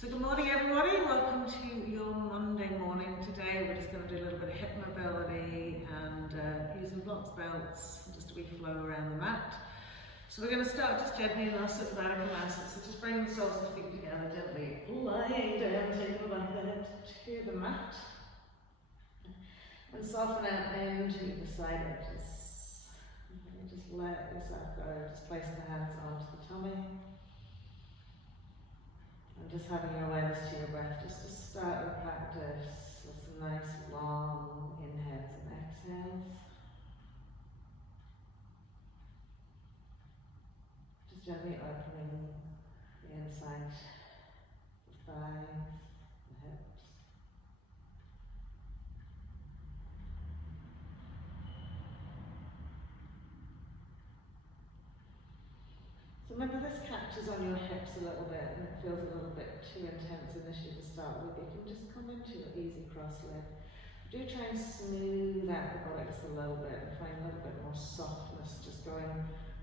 So good morning everybody, welcome to your Monday morning. Today we're just going to do a little bit of hip mobility and using blocks, belts, just a wee flow around the mat. So we're going to start just gently in our Supinatical Asana. So just bring the soles of the feet together gently, lying down, taking the back of the head to the mat. And soften out into the side edges. And just let yourself go, just place the hands onto the tummy. And just having your awareness to your breath, just to start your practice with some nice long inhales and exhales. Just gently opening the inside, the thighs, the hips. So remember, this catches on your hips a little bit and it feels a little bit too intense initially to start with. You can just come into your easy cross leg. Do try and smooth out the body just a little bit and find a little bit more softness, just going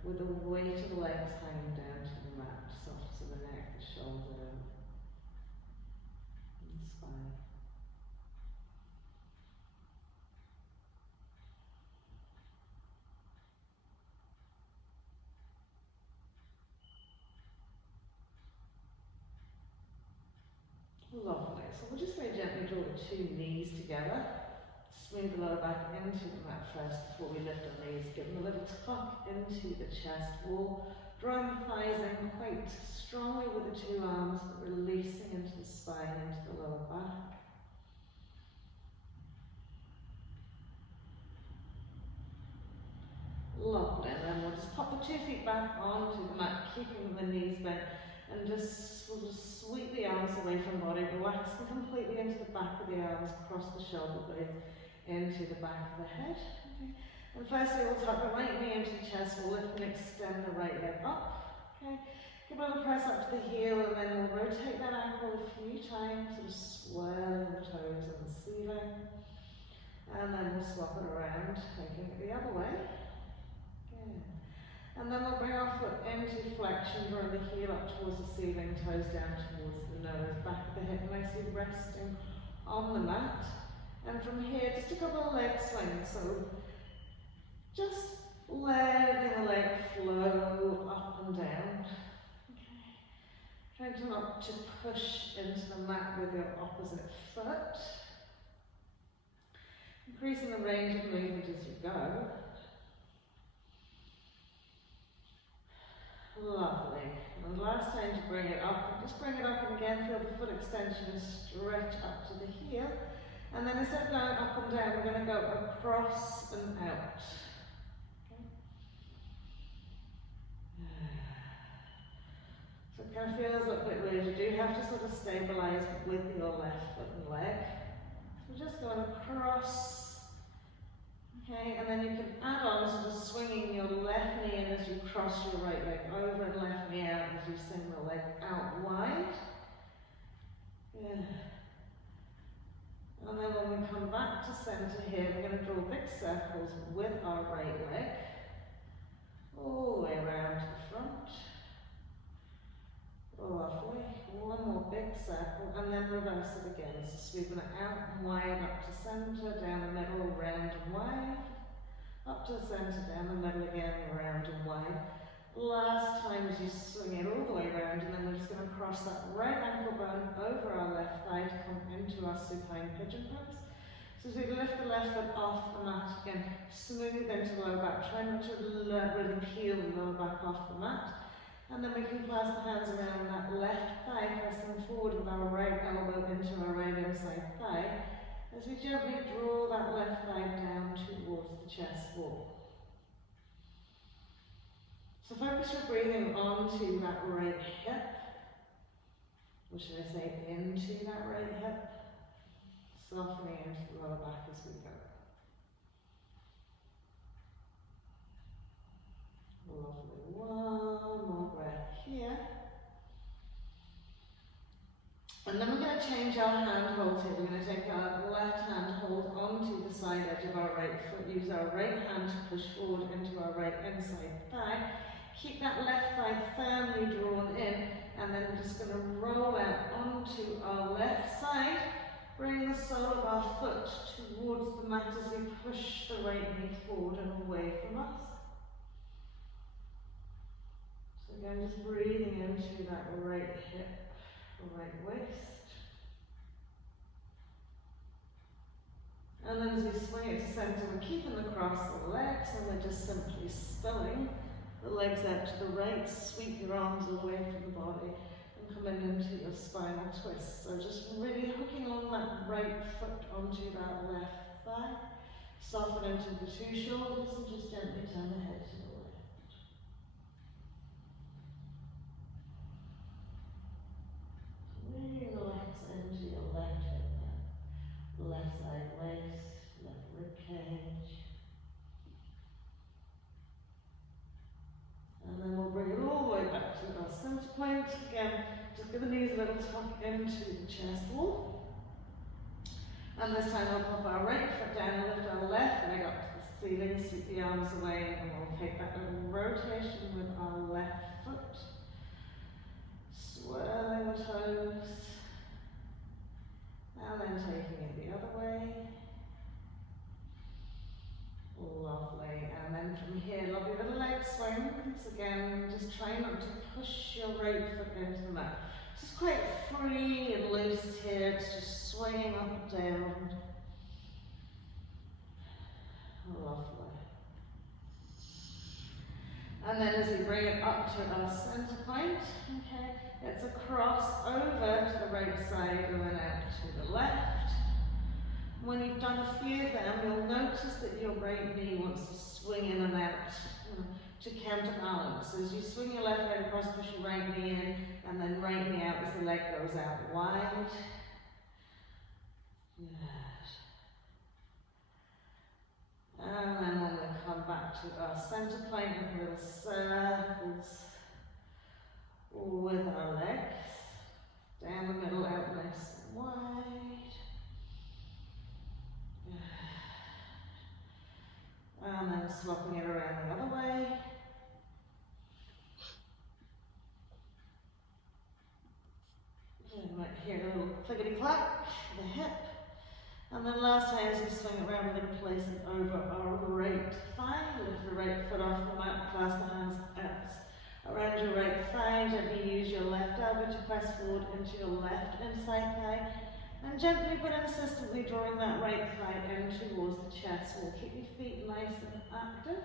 with the weight of the legs hanging down to the mat, soft to the neck, the shoulder, and the spine. Lovely. So we'll just very gently draw the two knees together. Smooth the lower back into the mat first before we lift our knees. Give them a little tuck into the chest wall. Drawing the thighs in quite strongly with the two arms, but releasing into the spine, into the lower back. Lovely. And then we'll just pop the 2 feet back onto the mat, keeping the knees bent. And we'll just sweep the arms away from the body, relaxing completely into the back of the arms, across the shoulder blades, into the back of the head. Okay. And firstly, we'll tuck the right knee into the chest, we'll lift and extend the right leg up. Okay. Give a little press up to the heel, and then we'll rotate that ankle a few times, sort of swirling the toes and the ceiling. And then we'll swap it around, taking it the other way. Good. And then we'll bring our foot into flexion, drawing the heel up towards the ceiling, toes down towards the nose, back of the hip, nicely resting on the mat. And from here, just a couple of leg swings. So just letting the leg flow up and down. Okay. Trying to not to push into the mat with your opposite foot. Increasing the range of movement as you go. Lovely. And last time to bring it up, just bring it up and again feel the foot extension stretch up to the heel. And then instead of going up and down, we're going to go across and out. Okay. So it kind of feels a little bit weird. You do have to sort of stabilize with your left foot and leg. So we're just going across. Okay, and then you can add on sort of swinging your left knee in as you cross your right leg over and left knee out as you send the leg out wide. Yeah. And then when we come back to center here, we're going to draw big circles with our right leg, all the way around to the front. Lovely. One more big circle, and then reverse it again. So sweeping it out and wide, up to center, down the middle, round and wide. Up to the center, down the middle again, round and wide. Last time as you swing it all the way around, and then we're just going to cross that right ankle bone over our left thigh to come into our supine pigeon pose. So as we lift the left foot off the mat again, smooth into the lower back. Try not to really peel the lower back off the mat. And then we can clasp the hands around that left thigh, pressing forward with our right elbow into our right inside thigh, as we gently draw that left thigh down towards the chest wall. So focus your breathing onto that right hip, or should I say into that right hip, softening into the lower back as we go. Lovely. One more breath here. And then we're going to change our hand hold here. We're going to take our left hand hold onto the side edge of our right foot. Use our right hand to push forward into our right inside thigh. Keep that left thigh firmly drawn in, and then we're just going to roll out onto bring the sole of our foot towards the mat as we push the right knee forward and away from us. So again, just breathing into that right hip, right waist. And then as we swing it to centre, we're keeping across the legs and we're just simply spilling the legs out to the right, sweep your arms away from the body and come in into your spinal twist. So just really hooking on that right foot onto that left thigh, soften into the two shoulders and just gently turn the head to the left. Really relax into your left hip now, left side waist, left rib cage. And then we'll bring it all the way back to our centre point. Again, just give the knees a little tuck into the chest wall. And this time we'll pop our right foot down and lift our left leg up to the ceiling, sweep the arms away, and we'll take that little rotation with our left foot. Swirling the toes. And then taking it the other way. Lovely, and then from here, lovely little leg swings. Again, just try not to push your right foot into the mat. Just quite free and loose here, it's just swinging up and down. Lovely. And then as we bring it up to our centre point, okay, it's a cross over to the right side and then out to the left. When you've done a few of them, you'll notice that your right knee wants to swing in and out to counterbalance. As you swing your left leg across, push your right knee in, and then right knee out as the leg goes out wide. Good. And then when we come back to our centre point with little circles with our legs, down the middle, out nice and wide. And then swapping it around the other way. And you might hear a little clickety clack, the hip. And then last time as we swing it around, we're going to place it over our right thigh. Lift the right foot off the mat, clasp the hands out around your right thigh. Gently use your left elbow to press forward into your left inside thigh. And gently but insistently drawing that right thigh in towards the chest wall. Keep your feet nice and active.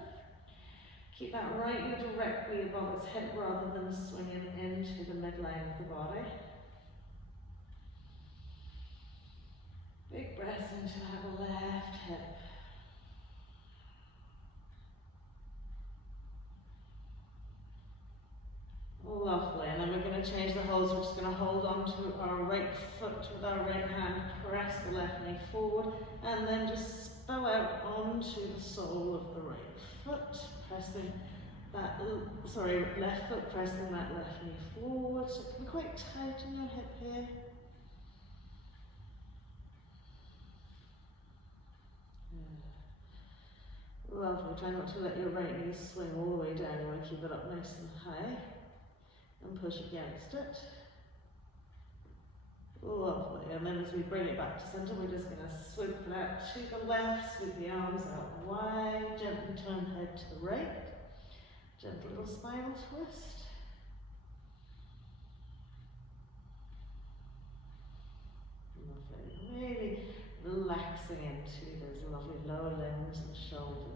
Keep that right knee directly above its hip rather than swinging into the midline of the body. Big breath into that left hip. Lovely, and then we're going to change the hold, so we're just going to hold on to our right foot with our right hand, press the left knee forward, and then just spill out onto the sole of the right foot, pressing that, left foot pressing that left knee forward, so it can be quite tight in your hip here. Lovely, try not to let your right knee swing all the way down, you want to keep it up nice and high. And push against it. Lovely. And then as we bring it back to centre, we're just going to swoop it out to the left, sweep the arms out wide, gently turn head to the right. Gentle little spinal twist. Lovely. Really relaxing into those lovely lower limbs and shoulders.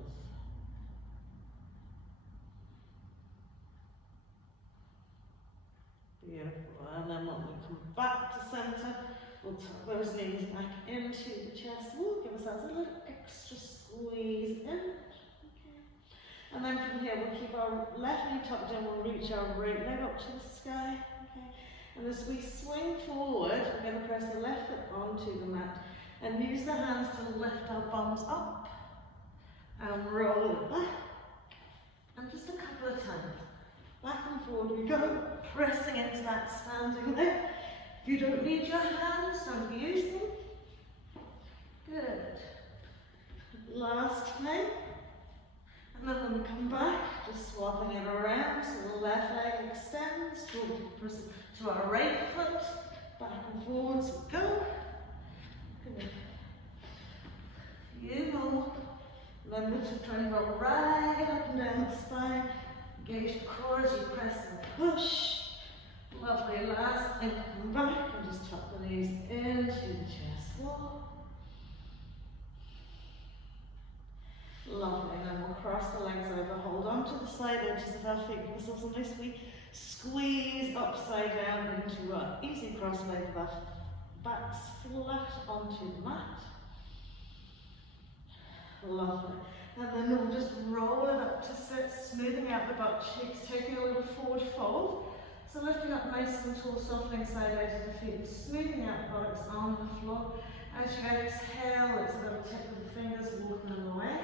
Beautiful. And then when we come back to centre, we'll tuck those knees back into the chest wall, give ourselves a little extra squeeze in. Okay. And then from here, we'll keep our left knee tucked in, we'll reach our right leg up to the sky. Okay. And as we swing forward, we're going to press the left foot onto the mat and use the hands to lift our bums up and roll it back. And just a couple of times. Back and forward we go, pressing into that standing leg. If you don't need your hands, don't use them. Good. Last time. And then when we come back, just swapping it around, so the left leg extends, to our right foot, back and forwards we go. then we're just trying to go right up and down the spine. Engage the core as you press and push. Lovely. Last thing, come back and just tuck the knees into the chest wall. Lovely. And then we'll cross the legs over. Hold on to the side edges of our feet. Give ourselves a nice wee squeeze upside down into our easy cross leg with our backs flat onto the mat. Lovely. And then we'll just roll it up to sit, smoothing out the butt cheeks, taking a little forward fold. So lifting up nice and tall, softening side edges of the feet, and smoothing out buttocks on the floor. As you exhale, it's a little tip of the fingers, walking them away.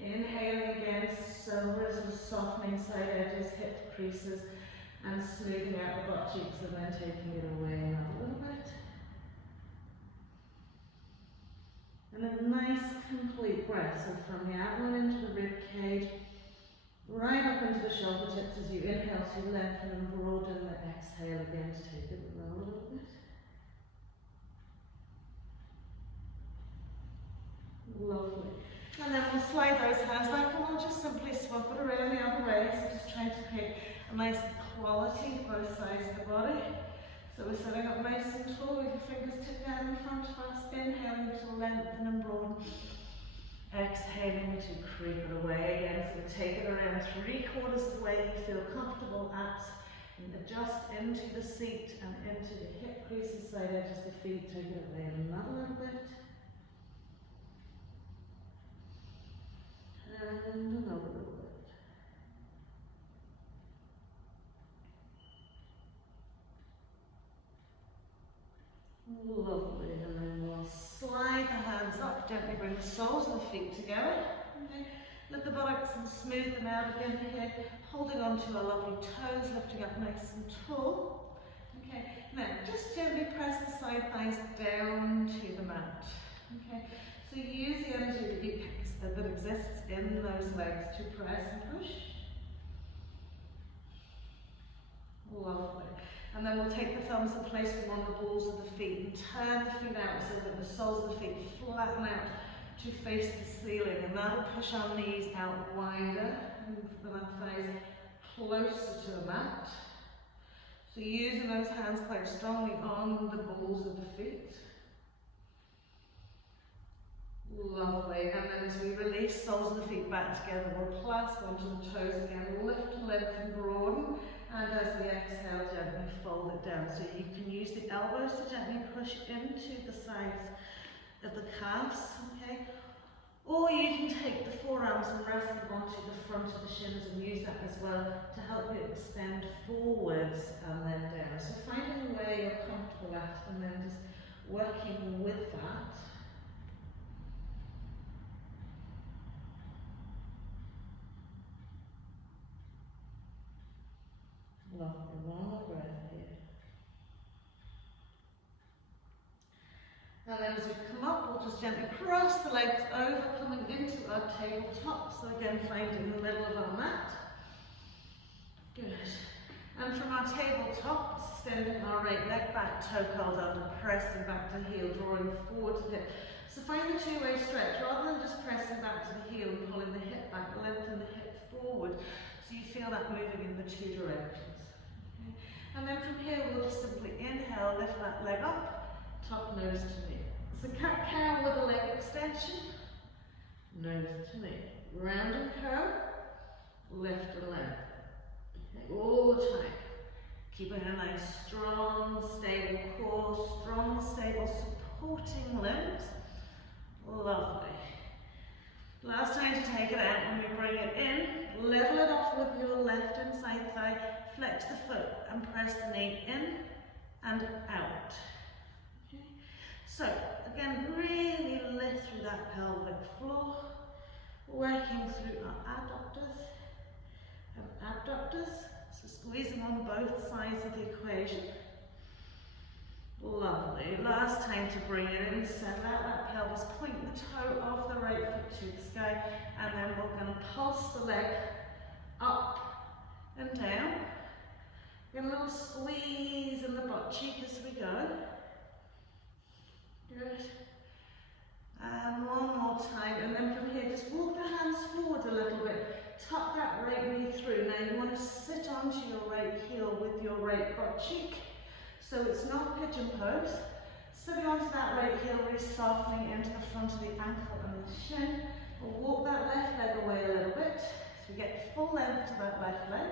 Inhaling again, soberers and softening side edges, hip creases, and smoothing out the butt cheeks, and then taking it away another little bit. And a nice complete breath, so from the abdomen into the rib cage, right up into the shoulder tips as you inhale to lengthen and broaden, and exhale again to take it low a little bit. Lovely. And then we'll slide those hands back and we'll just simply swap it around the other way. So just trying to create a nice quality both sides of the body. So we're sitting up nice and tall with your fingers tipped down in front of us, inhaling to lengthen and broaden. Exhaling to creep it away again. So we take it around 3/4 of the way you feel comfortable at. And adjust into the seat and into the hip creases, side edges of the feet. Take it away another little bit. And another little bit. Lovely. And then we'll slide the hands up, gently bring the soles of the feet together. Okay. Lift the buttocks and smooth them out again here, holding on to our lovely toes, lifting up nice and tall. Okay. Now just gently press the side thighs down to the mat. Okay. So use the energy that exists in those legs to press and push. Lovely. And then we'll take the thumbs and place them on the balls of the feet and turn the feet out so that the soles of the feet flatten out to face the ceiling. And that'll push our knees out wider and our thighs closer to the mat. So using those hands quite strongly on the balls of the feet. Lovely. And then as we release soles of the feet back together, we'll clasp onto the toes again, lift the length and broaden. And as we exhale, gently fold it down. So you can use the elbows to gently push into the sides of the calves, okay? Or you can take the forearms and rest them onto the front of the shins and use that as well to help you extend forwards and then down. So finding where you're comfortable at and then just working with that. Lovely, one more breath here. And then as we come up, we'll just gently cross the legs over, coming into our tabletop. So again, finding the middle of our mat. Good. And from our tabletop, extending our right leg back, toe curled under, pressing back to heel, drawing forward to hip. So find the two-way stretch, rather than just pressing back to the heel and pulling the hip back, lengthen the hip forward. So you feel that moving in the two directions. And then from here, we'll just simply inhale, lift that leg up, top nose to knee. So cat-cow with a leg extension, nose to knee. Round and curl, lift and land. Okay, all the time. Keeping a nice, strong, stable core, strong, stable, supporting limbs. Lovely. Last time to take it out, when we bring it in, level it off with your left inside thigh, flex the foot and press the knee in and out. Okay. So again, really lift through that pelvic floor, working through our adductors and abductors. So squeezing on both sides of the equation. Lovely. Last time to bring it in, send out that pelvis, point the toe off the right foot to the sky, and then we're going to pulse the leg up and down. Get a little squeeze in the butt cheek as we go. Good. And one more time, and then from here, just walk the hands forward a little bit. Tuck that right knee through. Now you want to sit onto your right heel with your right butt cheek. So it's not pigeon pose. Sitting onto that right heel, really softening into the front of the ankle and the shin. We'll walk that left leg away a little bit. So we get full length to that left leg.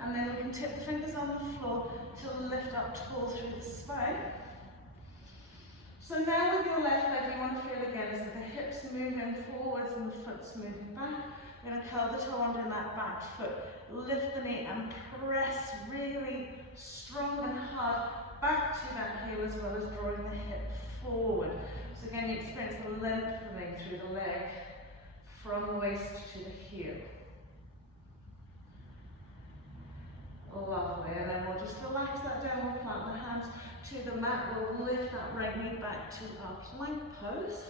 And then we can tip the fingers on the floor to lift up tall through the spine. So now with your left leg, you want to feel again as the hips moving forwards and the foot's moving back. We're going to curl the toe under that back foot. Lift the knee and press really strong and hard back to that heel as well as drawing the hip forward. So again, you experience the lengthening through the leg from the waist to the heel. Lovely, and then we'll just relax that down. We'll plant the hands to the mat. We'll lift that right knee back to our plank pose.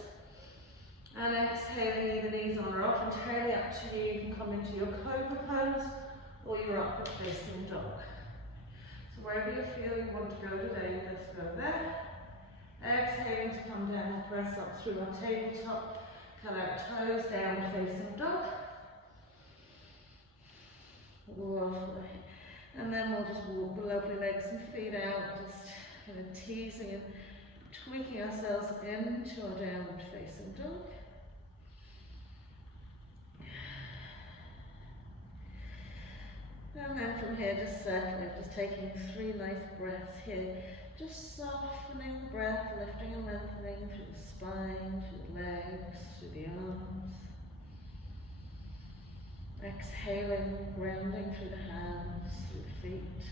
And exhaling, either knees on or off, entirely up to you. You can come into your cobra pose or your upward facing dog. So wherever you feel you want to go today, let's go there. Exhaling to come down, press up through our tabletop, cut out toes, downward facing dog. Lovely. And then we'll just walk the lovely legs and feet out, just kind of teasing and tweaking ourselves into our downward facing dog. And then from here, just circling, just taking 3 nice breaths here, just softening the breath, lifting and lengthening through the spine, through the legs, through the arms. Exhaling, grounding through the hands, through the feet.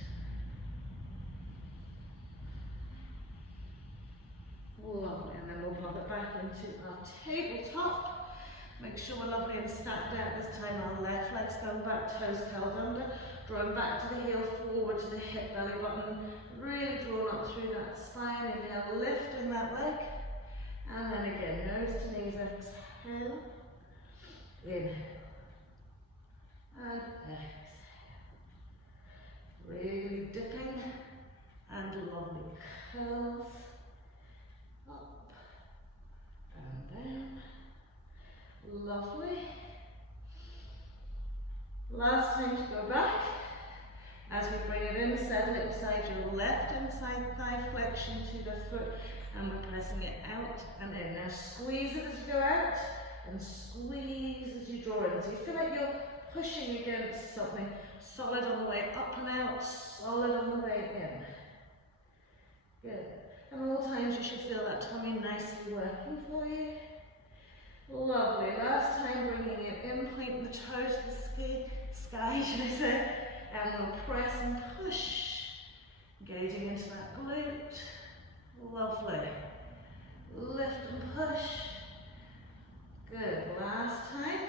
Lovely, and then we'll pop it back into our tabletop. Make sure we're lovely and stacked out this time. Our left leg's going back, toes curled under, drawing back to the heel, forward to the hip, belly button, really drawn up through that spine. Inhale, lift in that leg, and then again, nose to knees, exhale, inhale. And exhale. Really dipping and lovely curls up and down. Lovely. Last time to go back. As we bring it in, settle it beside your left inside thigh flexion to the foot, and we're pressing it out and in. Now squeeze it as you go out and squeeze as you draw in. So you feel like you're pushing against something, solid on the way up and out, solid on the way in. Good. And all times you should feel that tummy nicely working for you. Lovely. Last time bringing it in, pointing the toe to the sky, should I say, and we'll press and push, engaging into that glute. Lovely. Lift and push. Good. Last time.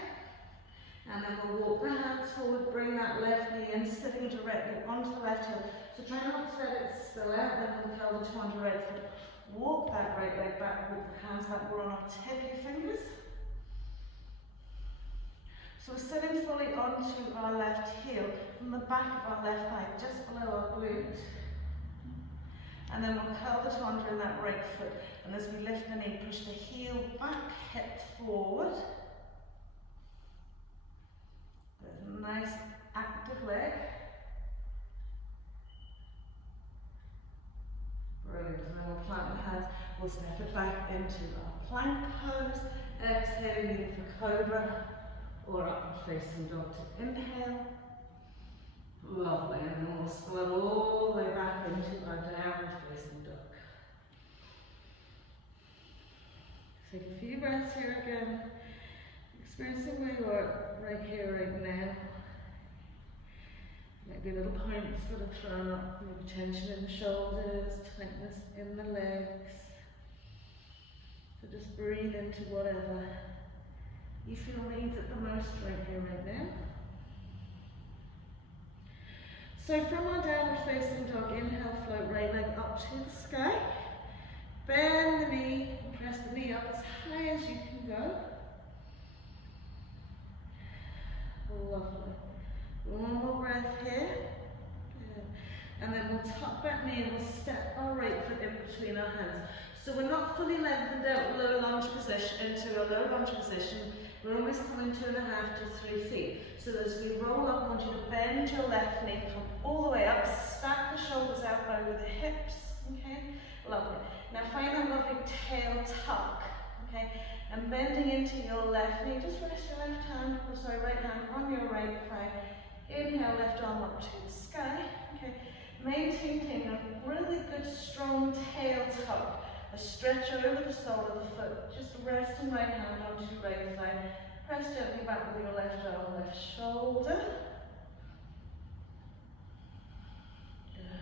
And then we'll walk the hands forward, bring that left knee in, sitting directly onto the left heel. So try not to let it spill out, then we'll curl the toe onto the right foot. Walk that right leg back, walk the hands back, we're on our tippy fingers. So we're sitting fully onto our left heel, from the back of our left thigh, just below our glute. And then we'll curl the toe under in that right foot. And as we lift the knee, push the heel back, hip forward. There's a nice active leg. Brilliant. And then we'll plant the hands. We'll step it back into our plank pose. Exhaling either for cobra or upward facing dog to inhale. Lovely. And then we'll slow all the way back into our downward facing dog. Take a few breaths here again. Experiencing where you are right here, right now. Maybe little points that are thrown up, maybe tension in the shoulders, tightness in the legs. So just breathe into whatever you feel needs it the most right here, right now. So from our downward facing dog, inhale, float right leg up to the sky. Bend the knee, and press the knee up as high as you can go. Lovely. One more breath here. Good. And then we'll tuck that knee and we'll step our right foot in between our hands. So we're not fully lengthened out low lunge position into a low lunge position. We're always coming 2.5 to 3 feet. So as we roll up, I want you to bend your left knee, come all the way up, stack the shoulders out over the hips, okay? Lovely. Now find that lovely tail tuck, okay? And bending into your left knee, just rest your right hand on your right thigh. Inhale, left arm up to the sky, okay? Maintaining a really good strong tail tuck. A stretch over the sole of the foot, just resting right hand onto your right thigh. Press gently back with your left arm, left shoulder. Good.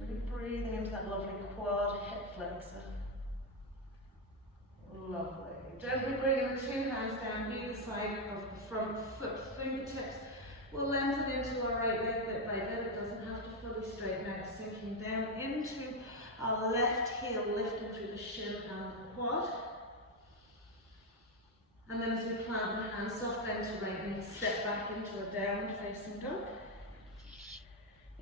Really breathing into that lovely quad hip flexor. Lovely. Gently bringing the 2 hands down either side of the front foot. Fingertips will lengthen into our right leg bit by bit. It doesn't have to fully straighten out, sinking down into our left heel, lifting through the shin and the quad. And then as we plant the hands, soft bend to right knee, step back into a downward facing dog.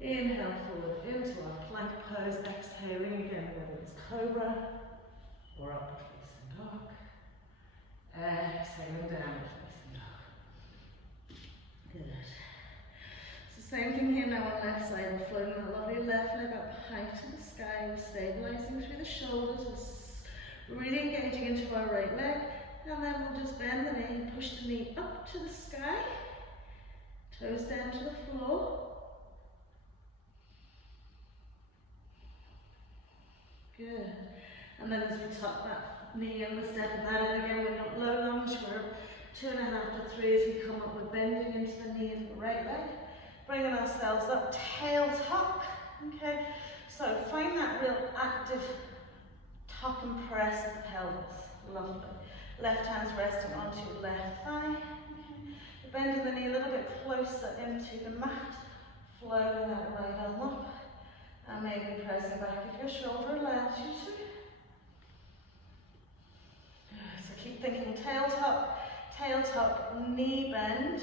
Inhale forward into our plank pose, exhaling again, whether it's cobra or upward facing dog. Exhaling downward facing dog. Good. So same thing here now on the left side. We're floating that lovely left leg up high to the sky. We're stabilizing through the shoulders. We're really engaging into our right leg. And then we'll just bend the knee, push the knee up to the sky. Toes down to the floor. Good. And then as we tuck that knee in, we're stepping that in again. We're not low lunge, we're 2.5 to 3 as we come up. We're bending into the knee of the right leg. Bringing ourselves up, tail tuck. Okay. So find that real active tuck and press of the pelvis. Lovely. Left hand's resting onto your left thigh. Okay. Bending the knee a little bit closer into the mat. Floating that right arm up. And maybe pressing back if your shoulder allows you to. So keep thinking tail tuck, knee bend.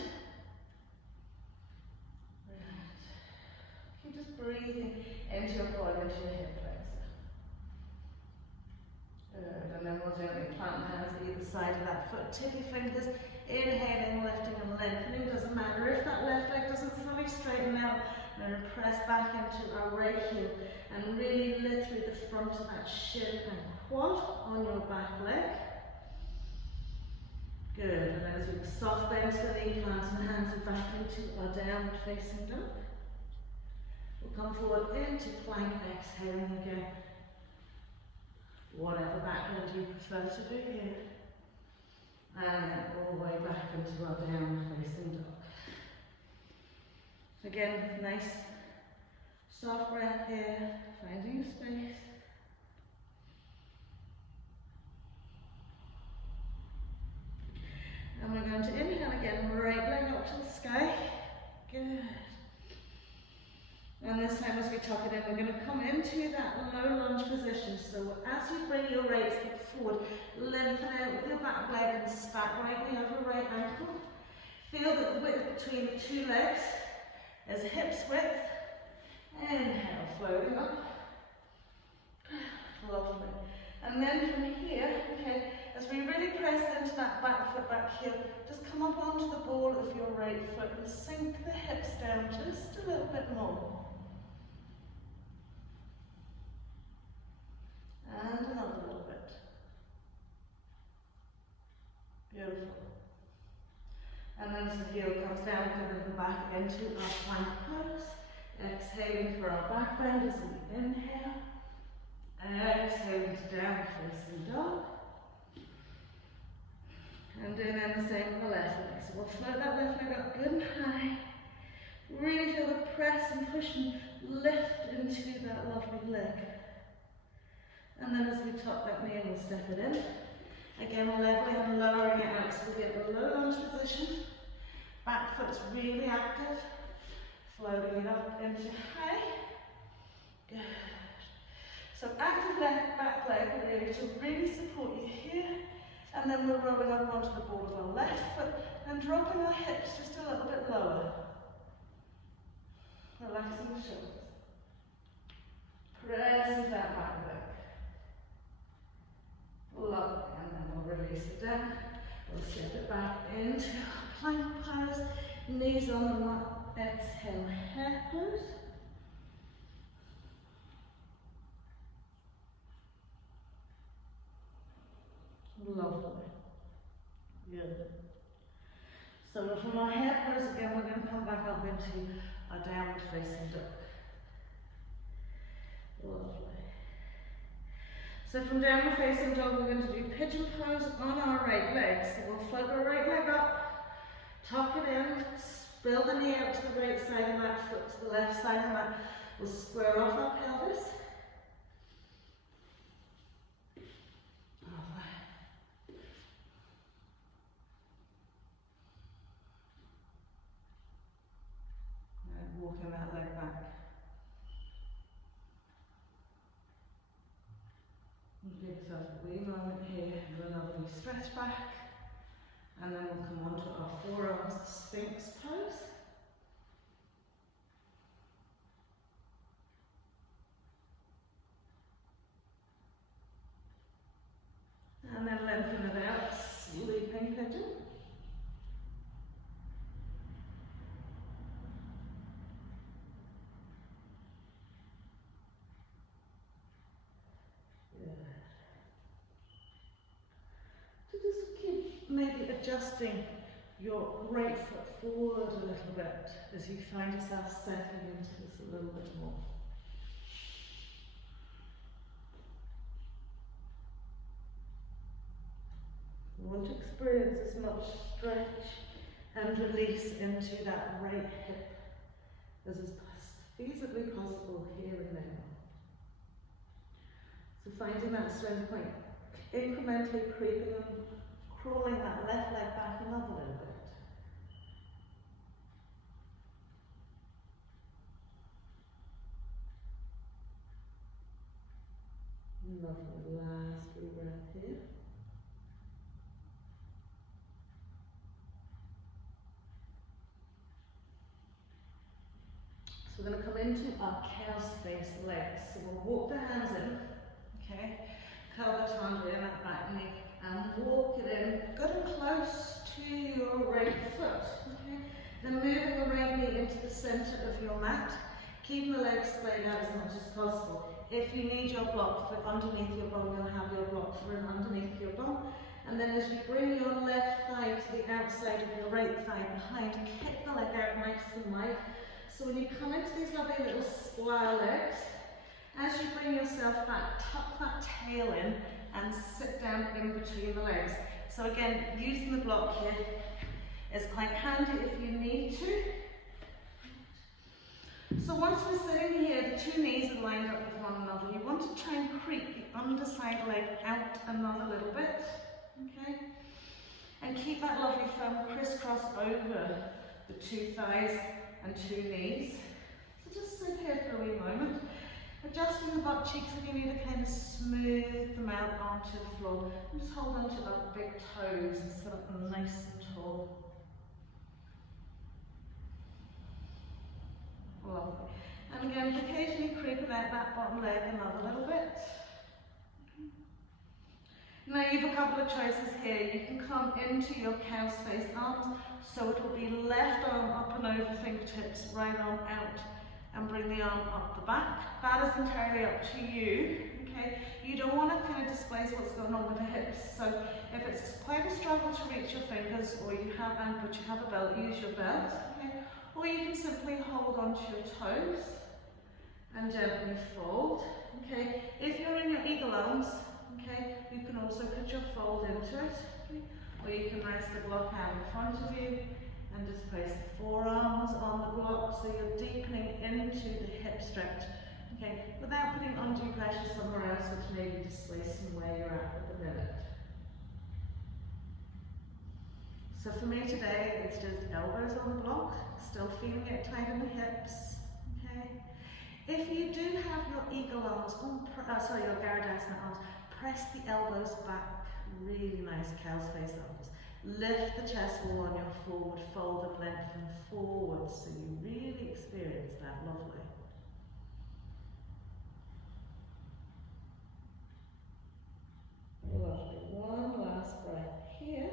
Right. Keep just breathing into your quad, into your hip flexor. Good. And then we'll gently plant the hands at either side of that foot. Tippy fingers, inhaling, lifting and lengthening. Doesn't matter if that left leg doesn't fully straighten out. We're going to press back into our right heel and really lift through the front of that shin and quad on your back leg. Good. And then as we soft bend to the knee, planting the hands back into our downward facing dog. We'll come forward into plank, exhaling again. Whatever backbend you prefer to do here. And then all the way back into our downward facing dog. Again, nice soft breath here, finding space. And we're going to inhale again, right leg up to the sky. Good. And this time as we tuck it in, we're going to come into that low lunge position. So as you bring your right foot forward, lengthen out with your back leg and stack right knee over right ankle. Feel that the width between the two legs is hips width. Inhale, floating up. Lovely. And then from here, okay, as we really press into that back foot back heel, just come up onto the ball of your right foot and sink the hips down just a little bit more. And another little bit. Beautiful. And then as the heel comes down, coming back into our plank pose. Exhaling for our back bend as we inhale. Exhaling to down facing dog. And doing then the same with the left leg. So we'll float that left leg up good and high. Really feel the press and push and lift into that lovely leg. And then as we tuck that knee, we'll step it in. Again, leveling and lowering it out so we get the low lunge position. Back foot's really active. Floating it up into high. Good. So active back leg really to really support you here. And then we're rolling up onto the ball of our left foot and dropping our hips just a little bit lower. Relaxing the shoulders. Pressing that back leg. into plank pose, knees on the mat, exhale, head pose. Lovely. Good. So from our head pose again, we're going to come back up into our downward facing dog. Lovely. So from downward facing dog, we're going to do pigeon pose on our right leg. So we'll float our right leg up, tuck it in, spill the knee out to the right side of the mat, foot to the left side of the mat. We'll square off our pelvis. And walking that leg back. Give yourself a wee moment here, do another wee stretch back, and then we'll come on to our forearms Sphinx pose. And then lengthen it out, sleeping pigeon. So just keep maybe adjusting your right foot forward a little bit as you find yourself settling into this a little bit more. You want to experience as much stretch and release into that right hip as is feasibly possible here and now. So finding that strength point, incrementally creeping and crawling that left leg back another little bit. Lovely, last wee breath here. So we're going to come into our cow's face legs. So we'll walk the hands in, okay? Curl the tongue in that back knee and walk it in good and close to your right foot, okay? Then moving the right knee into the center of your mat, keeping the legs splayed out as much as possible. If you need your block for underneath your bum, you'll have your block for underneath your bum. And then as you bring your left thigh to the outside of your right thigh behind, kick the leg out nice and wide. So when you come into these lovely little square legs, as you bring yourself back, tuck that tail in and sit down in between the legs. So again, using the block here is quite handy if you need to. So once we're sitting here, the two knees are lined up with one another. You want to try and creep the underside leg out another little bit, okay? And keep that lovely firm crisscross over the two thighs and two knees. So just sit here for a wee moment, adjusting the butt cheeks if you need to kind of smooth them out onto the floor. And just hold onto the big toes and sit up nice and tall. Lovely. And again, occasionally creeping out that bottom leg another little bit. Now you've a couple of choices here. You can come into your cow's face arms, so it will be left arm up and over fingertips, right arm out, and bring the arm up the back. That is entirely up to you, okay? You don't want to kind of displace what's going on with the hips, so if it's quite a struggle to reach your fingers, or you have, but you have a belt, use your belt, okay? Or you can simply hold onto your toes and gently fold, okay? If you're in your eagle arms, okay, you can also put your fold into it, okay? Or you can rest the block out in front of you and just place the forearms on the block so you're deepening into the hip stretch, okay, without putting undue pressure somewhere else which may be displacing where you're at the minute. So for me today, it's just elbows on the block, still feeling it tight in the hips, okay? If you do have your eagle arms, your Garudasana arms, press the elbows back, really nice cow's face arms. Lift the chest wall on your forward fold and lengthen forward so you really experience that lovely. Lovely. One last breath here.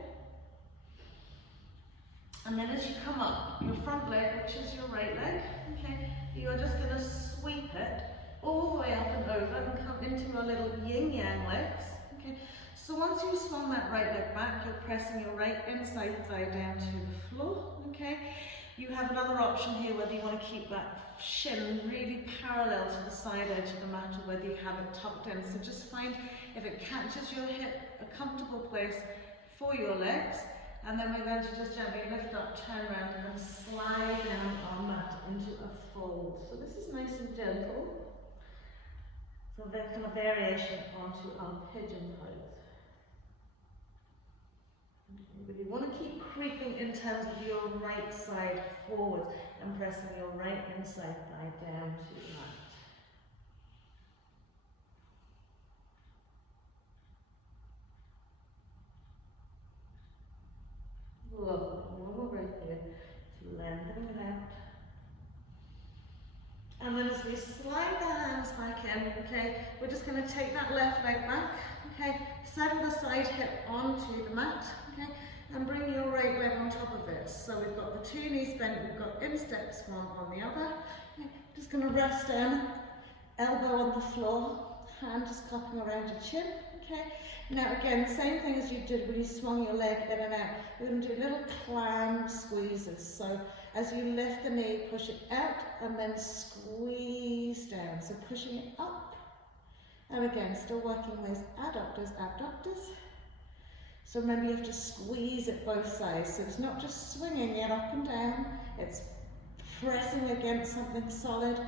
And then as you come up, your front leg, which is your right leg, okay, you're just going to sweep it all the way up and over and come into your little yin-yang legs, okay. So once you've swung that right leg back, you're pressing your right inside thigh down to the floor, okay. You have another option here whether you want to keep that shin really parallel to the side edge of the mat or whether you have it tucked in. So just find if it catches your hip a comfortable place for your legs. And then we're going to just gently lift up, turn around and slide down our mat into a fold. So this is nice and gentle. So that kind of variation onto our pigeon pose. Okay, but you want to keep creeping in terms of your right side forward and pressing your right inside thigh down to the mat. Lovely. One more breath here. Lengthening it out. And then as we slide the hands back in, okay, we're just going to take that left leg back, okay, settle the side hip onto the mat, okay, and bring your right leg on top of it. So we've got the two knees bent, we've got insteps one on the other. Okay, just going to rest down, elbow on the floor, hand just cupping around your chin, okay. Now again, same thing as you did when you swung your leg in and out. We're going to do little clam squeezes. So as you lift the knee, push it out and then squeeze down. So pushing it up. And again, still working those adductors, abductors. So remember you have to squeeze it both sides. So it's not just swinging it up and down. It's pressing against something solid,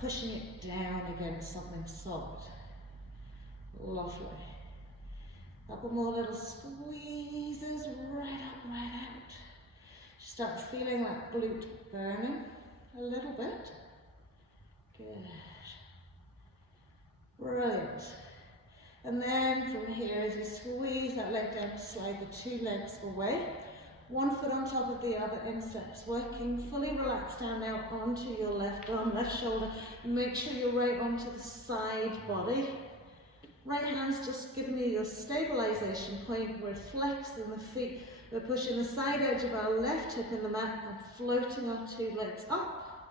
pushing it down against something solid. Lovely. Couple more little squeezes, right up, right out. Start feeling that glute burning a little bit. Good. Brilliant. And then from here, as you squeeze that leg down, slide the two legs away. One foot on top of the other, insteps, working fully relaxed down now onto your left arm, left shoulder. And make sure you're right onto the side body. Right hand's just giving you your stabilization point. We're flexing the feet. We're pushing the side edge of our left hip in the mat and floating our two legs up.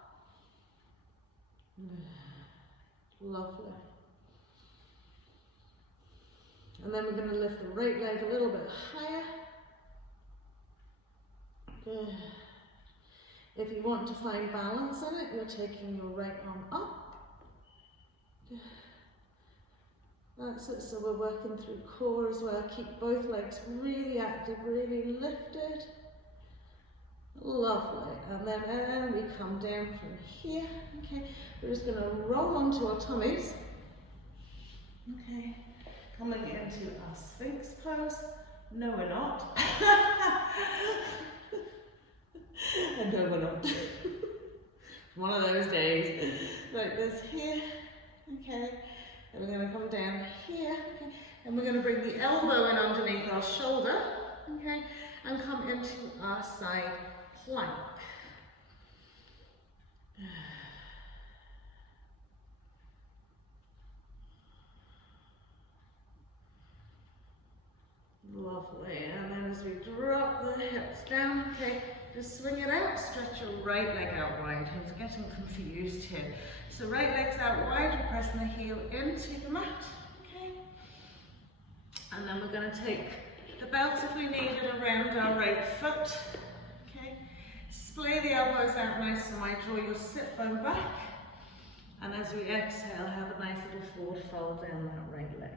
Lovely. And then we're going to lift the right leg a little bit higher. Good. If you want to find balance in it, you're taking your right arm up. Good. That's it, so we're working through core as well. Keep both legs really active, really lifted. Lovely. And then we come down from here. Okay, we're just going to roll onto our tummies. Okay, coming into our Sphinx pose. No, we're not. And no, we're not. One of those days. Like this here. Okay. And we're going to come down here, okay, and we're going to bring the elbow in underneath our shoulder, okay, and come into our side plank. Lovely, and then as we drop the hips down, okay, just swing it out, stretch your right leg out wide. I was getting confused here. So right leg's out wide, we're pressing the heel into the mat, okay? And then we're going to take the belt if we need it around our right foot, okay? Splay the elbows out nice and wide, draw your sit bone back. And as we exhale, have a nice little forward fold down that right leg.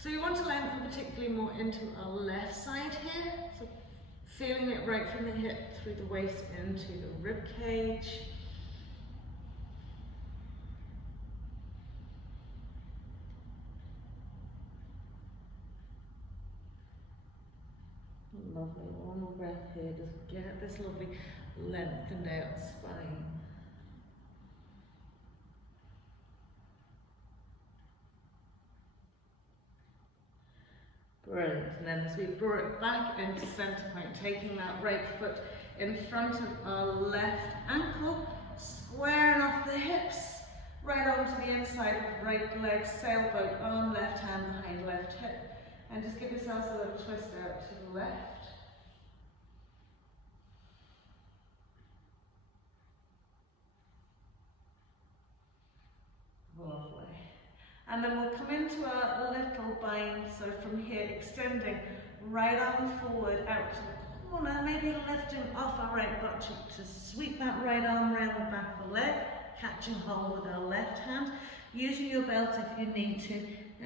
So you want to lengthen particularly more into our left side here. So feeling it right from the hip through the waist into the rib cage. Lovely, one more breath here, just get this lovely lengthened out spine. Brilliant, and then as we draw it back into centre point, taking that right foot in front of our left ankle, squaring off the hips, right onto the inside of right leg, sailboat, arm, left hand behind left hip, And just give yourselves a little twist out to the left. Lovely. And then we'll come into our little bind, so from here extending right arm forward out to the corner, maybe lifting off our right butt cheek to sweep that right arm around the back of the leg, catching hold with our left hand, using your belt if you need to,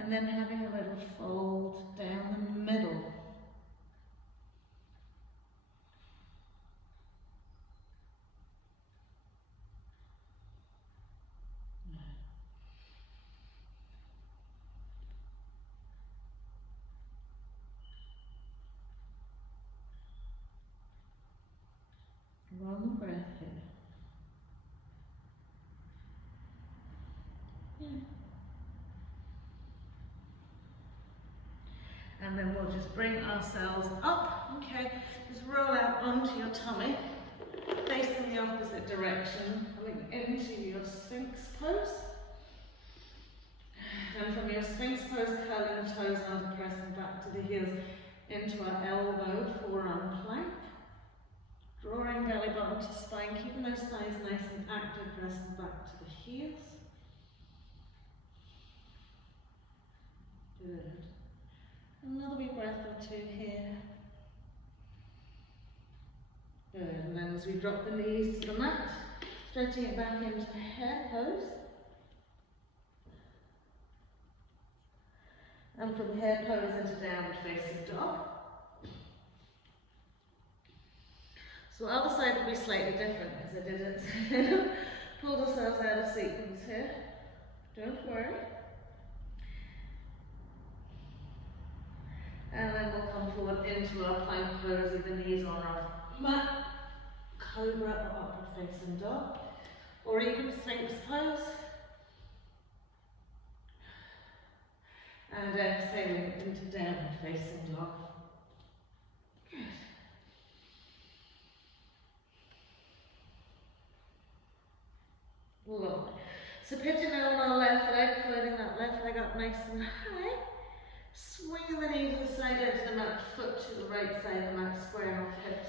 and then having a little fold down the middle. One breath here. And then we'll just bring ourselves up, okay? Just roll out onto your tummy, facing the opposite direction, coming into your Sphinx pose. And from your Sphinx pose, curling the toes under, pressing back to the heels into our elbow, forearm plank. Drawing belly button to spine, keeping those thighs nice and active, pressing back to the heels. Good. Another wee breath or two here. Good, and then as we drop the knees to the mat, stretching it back into hare pose. And from hare pose into downward facing dog. So the other side will be slightly different as I did it. Pulled ourselves out of sequence here. Don't worry. And then we'll come forward into our plank pose with the knees on our mat. Cobra or upward facing dog. Or even Sphinx pose. And exhaling into downward facing dog. Good. Lovely. So pigeon on our left leg, floating that left leg up nice and high. Swinging the knee to the side edge of the mat, foot to the right side of the mat, square off hips,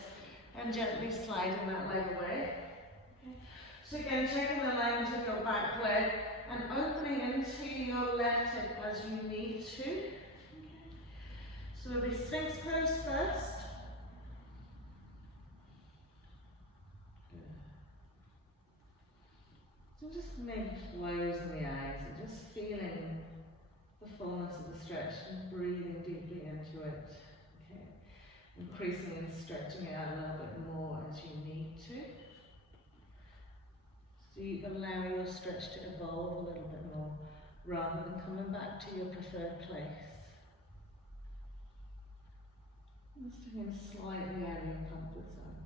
and gently sliding that leg away. Okay. So again, checking the alignment of your back leg and opening into your left hip as you need to. Okay. So we'll be Sphinx pose first. So just maybe closing the eyes and just feeling the fullness of the stretch and breathing deeply into it. Okay. Increasing and stretching it out a little bit more as you need to. So you allow your stretch to evolve a little bit more rather than coming back to your preferred place. Just taking slightly out of your comfort zone.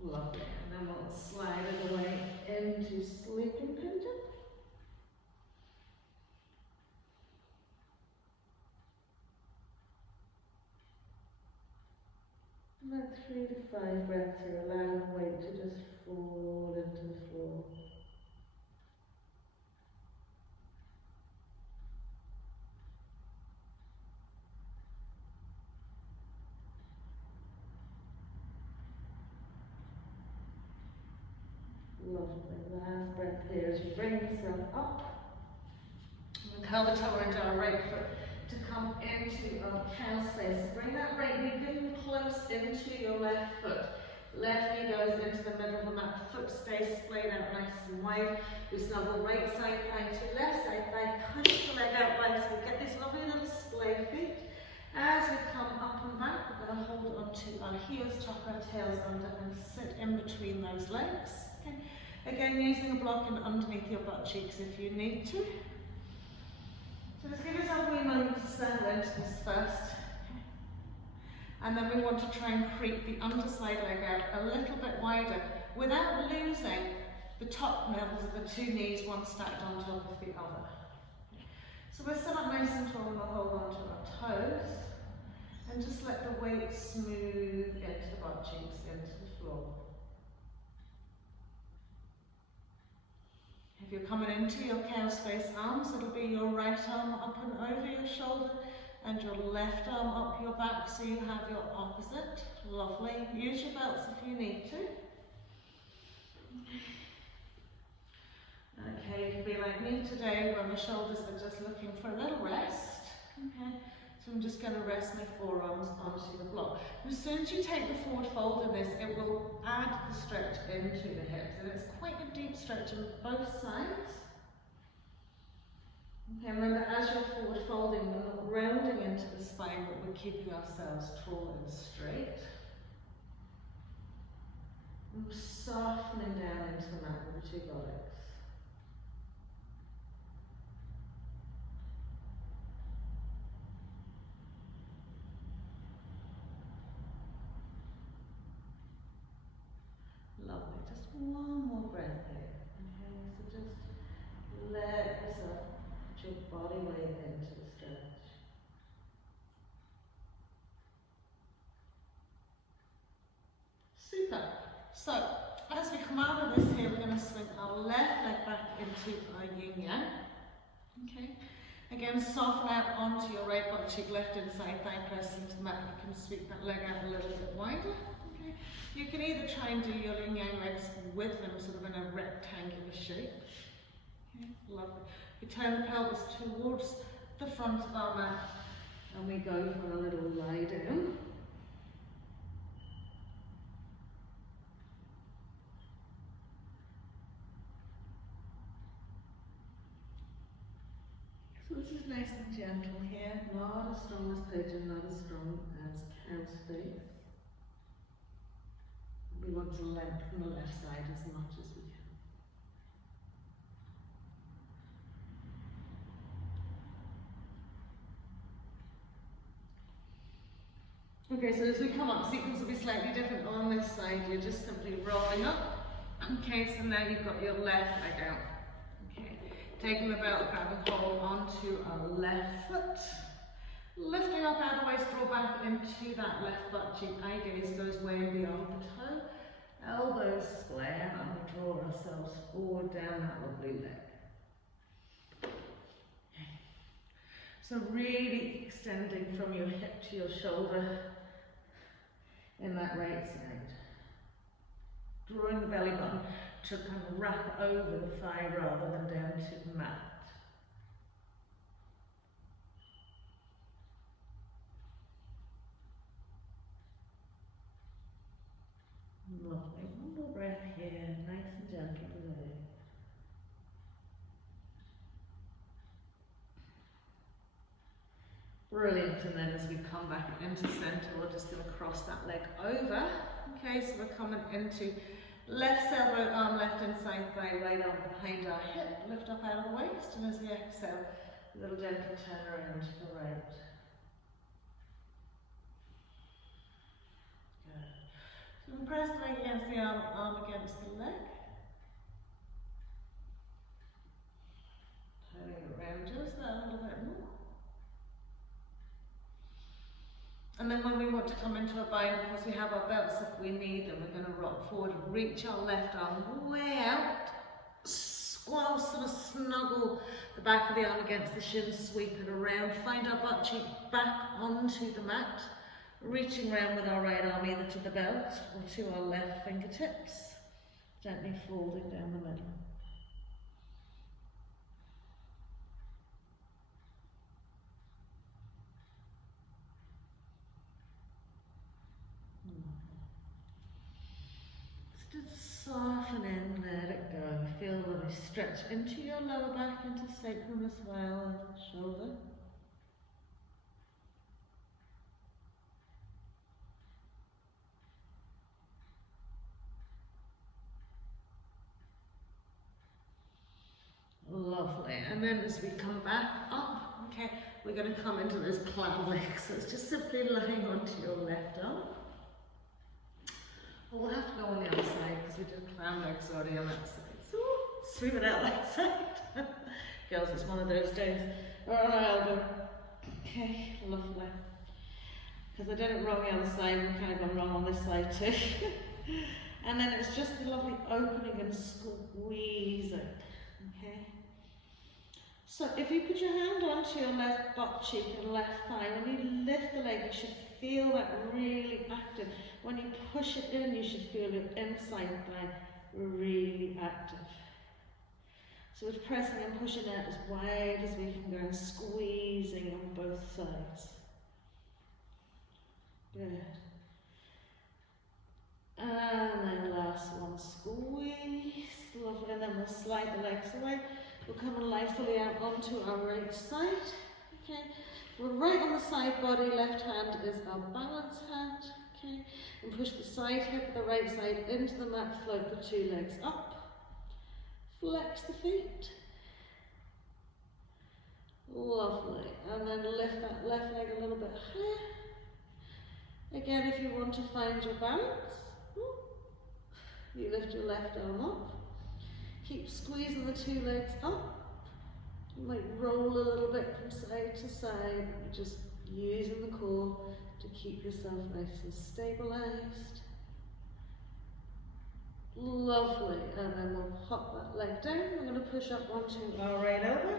Lovely. And then we'll slide it away into sleeping pigeon. About 3 to 5 breaths here, allowing the weight to just fall into the floor. Lovely. Last breath here as you bring yourself up. We'll curl the toe into our right foot to come into our cow space. Bring that right knee good and close into your left foot. Left knee goes into the middle of the mat. Foot stays splayed out nice and wide. We snuggle right side thigh to left side thigh. Push the leg out wide so we get these lovely little splay feet. As we come up and back, we're going to hold onto our heels, tuck our tails under and sit in between those legs. Okay. Again, using a block in underneath your butt cheeks if you need to. So just give yourself a wee moment to settle into this first. Okay. And then we want to try and creep the underside leg out a little bit wider without losing the top nails of the two knees, one stacked on top of the other. So we'll sit up nice and tall and we'll hold on to our toes and just let the weight smooth into the butt cheeks, into the floor. If you're coming into your cow's face arms, it'll be your right arm up and over your shoulder and your left arm up your back, so you have your opposite. Lovely. Use your belts if you need to. Okay, you can be like me today where my shoulders are just looking for a little rest. Okay, so I'm just going to rest my forearms onto the block. As soon as you take the forward fold in this, it will add the stretch into the hips, and it's quite a deep stretch on both sides. Okay, remember, as you're forward folding, we're not rounding into the spine, but we're keeping ourselves tall and straight. And softening down into the mat with the two buttocks. Lovely. Just one more breath here. Okay, so just let yourself put your body weight into the stretch. Super. So, as we come out of this here, we're going to swing our left leg back into our yin yang. Okay. Again, soften out onto your right butt cheek, left inside thigh, press into the mat. You can sweep that leg out a little bit wider. Okay. You can either try and do your yin yang legs with them, sort of in a rectangular shape. Okay. Lovely. We turn the pelvis towards the front of our mat, and we go for a little lie down. So this is nice and gentle here, not as strong as pigeon, not as strong as cow's face. We want to lengthen the left side as much as we can. Okay, so as we come up, sequence will be slightly different on this side. You're just simply rolling up. Okay, so now you've got your left leg out. Okay, taking the belt, grabbing hold onto our left foot. Lifting up out of the waist, draw back into that left butt cheek. Eye gaze goes way beyond the toe. Elbows square, and we draw ourselves forward down that lovely leg. So really extending from your hip to your shoulder in that right side. Drawing the belly button to kind of wrap over the thigh rather than down to the mat. Lovely. One more breath here, nice and gentle today. Brilliant, and then as we come back into center, we're just going to cross that leg over. Okay, so we're coming into left elbow, arm left inside thigh, right arm behind our hip, lift up out of the waist, and as we exhale, a little gentle turn around to the right. Good. So press the leg against the arm, arm against the leg. Turning it around just that little bit more. And then when we want to come into a bind, because we have our belts if we need them, we're going to rock forward and reach our left arm way out. Squall, sort of snuggle the back of the arm against the shin, sweep it around, find our butt cheek back onto the mat, reaching around with our right arm either to the belt or to our left fingertips, gently folding down the middle. Just soften in, let it go. Feel the stretch into your lower back, into sacrum as well, and shoulder. Lovely. And then as we come back up, okay, we're going to come into those clown legs. So it's just simply lying onto your left arm. We'll have to go on the other side because we did clown legs already on that side. So sweep it out that side. Girls, it's one of those days. We're on our elbow. Okay, lovely. Because I did it wrong the other side, and kind of gone wrong on this side too. And then it's just the lovely opening and squeezing. Okay. So if you put your hand onto your left butt cheek and left thigh, when you lift the leg, you should feel that really active. When you push it in, you should feel your inside thigh really active. So with pressing and pushing out as wide as we can go and squeezing on both sides. Good. And then last one, squeeze. Lovely. And then we'll slide the legs away. We'll come and lie fully out onto our right side. Okay. We're right on the side body, left hand is our balance hand. Okay. And push the side hip of the right side into the mat, float the two legs up. Flex the feet. Lovely. And then lift that left leg a little bit higher. Again, if you want to find your balance, you lift your left arm up. Keep squeezing the two legs up. You might roll a little bit from side to side, just using the core to keep yourself nice and stabilized. Lovely, and then we'll pop that leg down. We're going to push up onto our right elbow.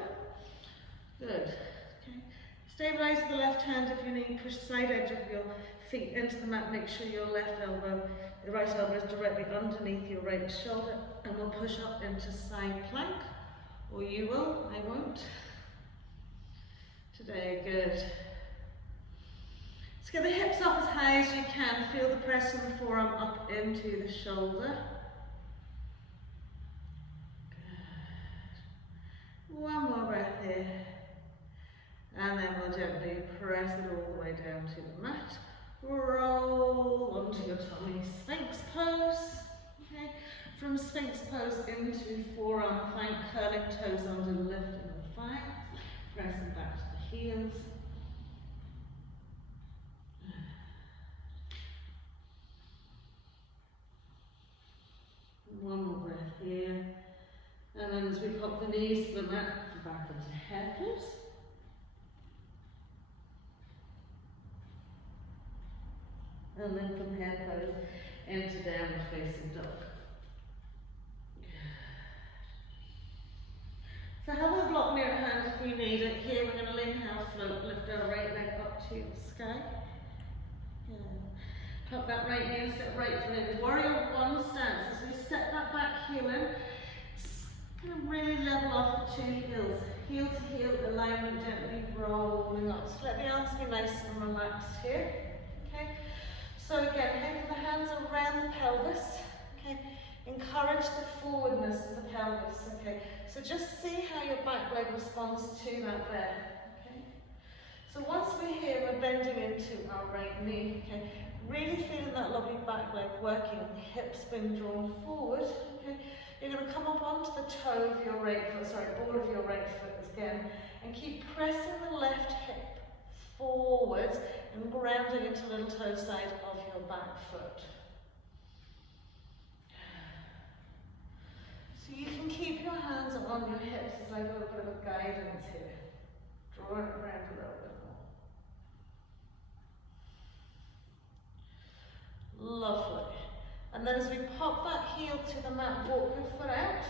Good. Okay. Stabilize the left hand if you need. Push the side edge of your feet into the mat. Make sure your left elbow, the right elbow is directly underneath your right shoulder. And we'll push up into side plank. Or you will, I won't. Today, good. Let's get the hips up as high as you can. Feel the press of the forearm up into the shoulder. Good. One more breath here. And then we'll gently press it all the way down to the mat. Roll onto your tummy, Sphinx pose. Okay. From Sphinx pose into forearm plank, curling toes under, lifting the thighs, pressing back to the heels. One more breath here. And then as we pop the knees to the mat, back into head pose. And then from head pose into downward facing dog. So have a block mirror hand if you need it. Here we're going to inhale, float, lift our right leg up to the sky. Tuck that right knee and step right through. Warrior one stance. As we step that back heel in, kind of really level off the two heels. Heel to heel alignment, gently rolling up. So let the arms be nice and relaxed here. Okay. So again, taking the hands around the pelvis. Okay. Encourage the forwardness of the pelvis. Okay. So just see how your back leg responds to that there. Okay. So once we're here, we're bending into our right knee. Okay. Really feeling that lovely back leg working, hips being drawn forward. Okay. You're going to come up onto the toe of your right foot, ball of your right foot again, and keep pressing the left hip forwards and grounding into little toe side of your back foot. So you can keep your hands on your hips as I go a bit of a guidance here. Draw it around a little bit more. Lovely. And then as we pop that heel to the mat, walk your foot out.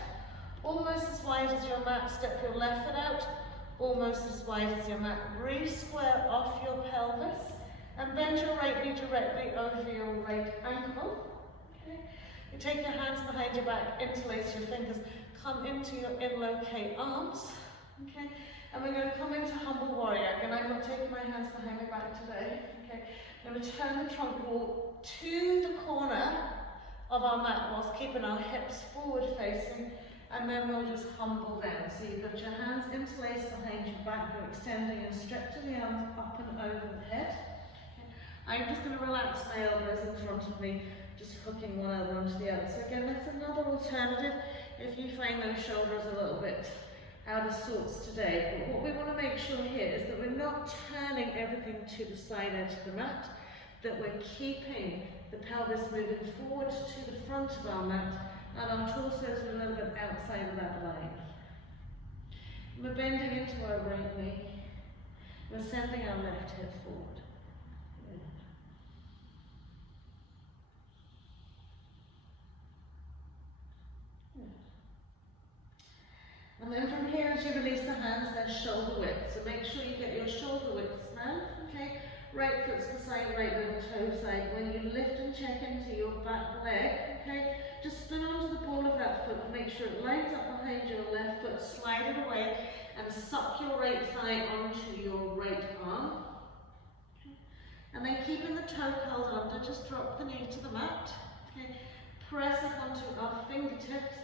Almost as wide as your mat, step your left foot out. Almost as wide as your mat. Re-square off your pelvis. And bend your right knee directly over your right ankle. Okay. You take your hands behind your back, interlace your fingers, come into your inlocate arms. Okay. And we're going to come into humble warrior. Again, I'm not taking my hands behind my back today. Okay. I'm going to turn the trunk wall to the corner of our mat whilst keeping our hips forward facing, and then we'll just humble down. So you've got your hands interlaced behind your back, you're extending and stretching the arms up and over the head. Okay. I'm just going to relax my elbows in front of me, just hooking one elbow onto the other. So again, that's another alternative if you find those shoulders a little bit out of sorts today. But what we want to make sure here is that we're not turning everything to the side edge of the mat, that we're keeping the pelvis moving forward to the front of our mat, and our torsos are a little bit outside of that line. We're bending into our right knee. We're sending our left hip forward. Good. Good. And then from here, as you release the hands, they're shoulder width. So make sure you get your shoulder width now, okay? Right foot's beside right little toe side. When you lift and check into your back leg, okay, just spin onto the ball of that foot and make sure it lines up behind your left foot, slide it away, and suck your right thigh onto your right arm. Okay. And then keeping the toe held under, just drop the knee to the mat. Okay. Press up onto our fingertips,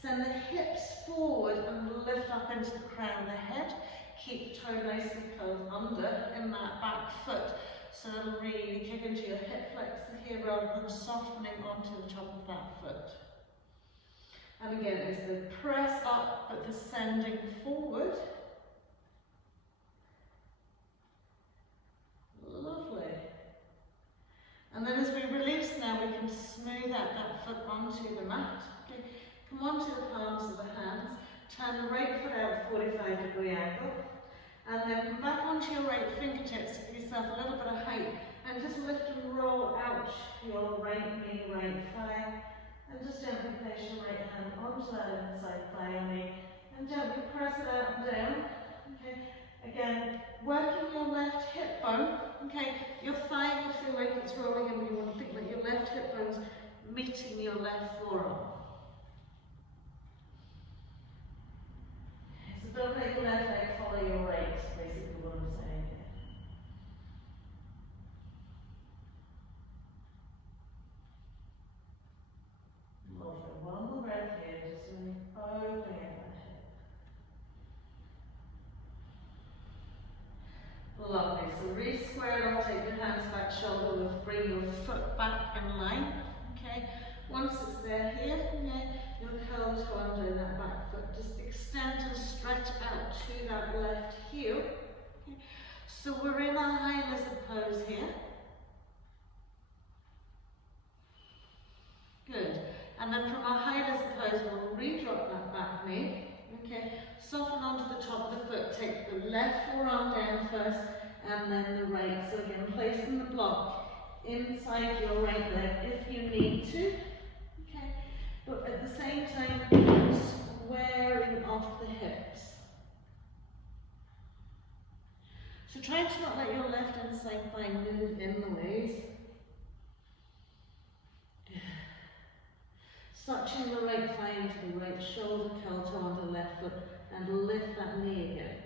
send the hips forward and lift up into the crown of the head. Keep the toe nicely curled under in that back foot, so it'll really kick into your hip flexor here rather than softening onto the top of that foot. And again, it's the press up but descending forward. Lovely. And then as we release now, we can smooth out that foot onto the mat. Okay. Come onto the palms of the hands, turn the right foot out 45-degree angle, and then come back onto your right fingertips, give yourself a little bit of height, and just lift and roll out your right knee, right thigh, and just gently place your right hand onto that inside thigh or knee, and gently press it out and down. Okay. Again, working your left hip bone. Okay, your thigh will feel like it's rolling, and you want to think that your left hip bone's meeting your left forearm. So don't let your left leg follow your right, is basically what I'm saying here. Lovely. One more breath here, just really opening up that hip. Lovely. So re-square it off, take your hands back, shoulder width, bring your foot back in line. Okay. Once it's there here, okay, you'll curl to under that back foot. Just extend and stretch out to that left heel. Okay. So we're in our high lizard pose here. Good. And then from our high lizard pose, we'll re-drop that back knee. Okay. Soften onto the top of the foot. Take the left forearm down first, and then the right. So again, placing the block inside your right leg if you need to. Okay. But at the same time, squaring off the hips. So try to not let your left inside thigh move in the ways. Suction the right thigh into the right shoulder, curl toe onto the left foot, and lift that knee again.